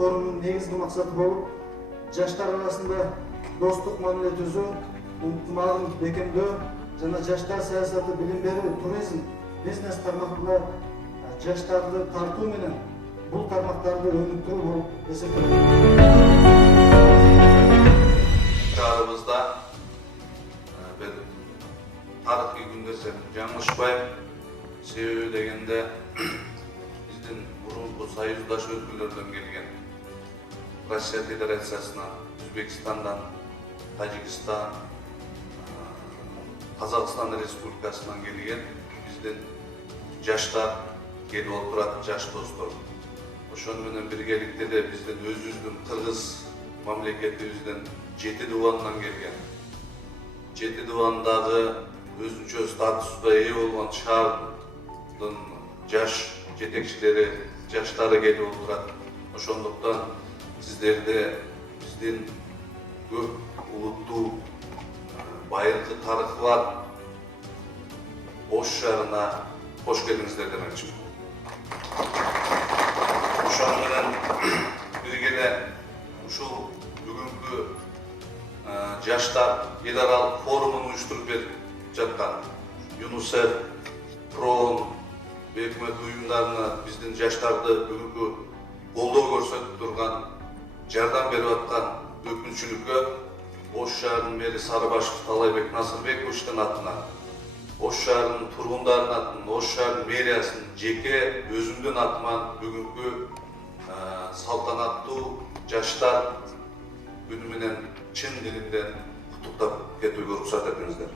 форумдун негизги максаты болуп, жаштар арасында достук мамиле түзүү, ынтымагын бекемдөө жана жаштар саясаты, билим берүү, туризм, бизнес тармагында жаштарды тартуу менен бул тармактарды өнүктүрүү болуп эсептелет. Çağrımızda bir tarixi gündesem жаңылышпайм. Себеби дегенде биздин мурунку союздаş өлкөлөрдөн келген, Россия Федерациясынан, Өзбекстандан, Тажикстан, Казакстан Республикасынан келген биздин жаштар келип отурат, жаш достор. Ошону менен биргеликте де биздин өзүбүздүн Кыргыз мамлекетибиздин Жети Дубанынан келген. Жети Дубандагы өзүнчө статуска ээ болгон шаардын жаш жетекчилери, жаштары келип отурат. Ошондуктан сиздерди биздин көп улуттуу байыркы тарыхы бар Ош шаарына кош келиңиздер демекчимин. Ошону менен биргеле ушул бүгүнкү жаштар эл аралык форумун уюштуруп берип жаткан ЮНИСЕФ, ПРООН, өкмөт уюмдарына биздин жаштарды бүгүнкү колдоо көрсөтүп турган, жардам берип аткан өкүнчүлүккө Ош шаарынын мэри Сарыбашев Талайбек Насырбековичтин атынан, Ош шаарынын тургундарынын атынан, Ош шаарынын мэриясынын жеке өзүмдүн атыман бүгүнкү салтанаттуу жаштар күнү менен чын дилимден куттуктап кетүүгө уруксат этиңиздер.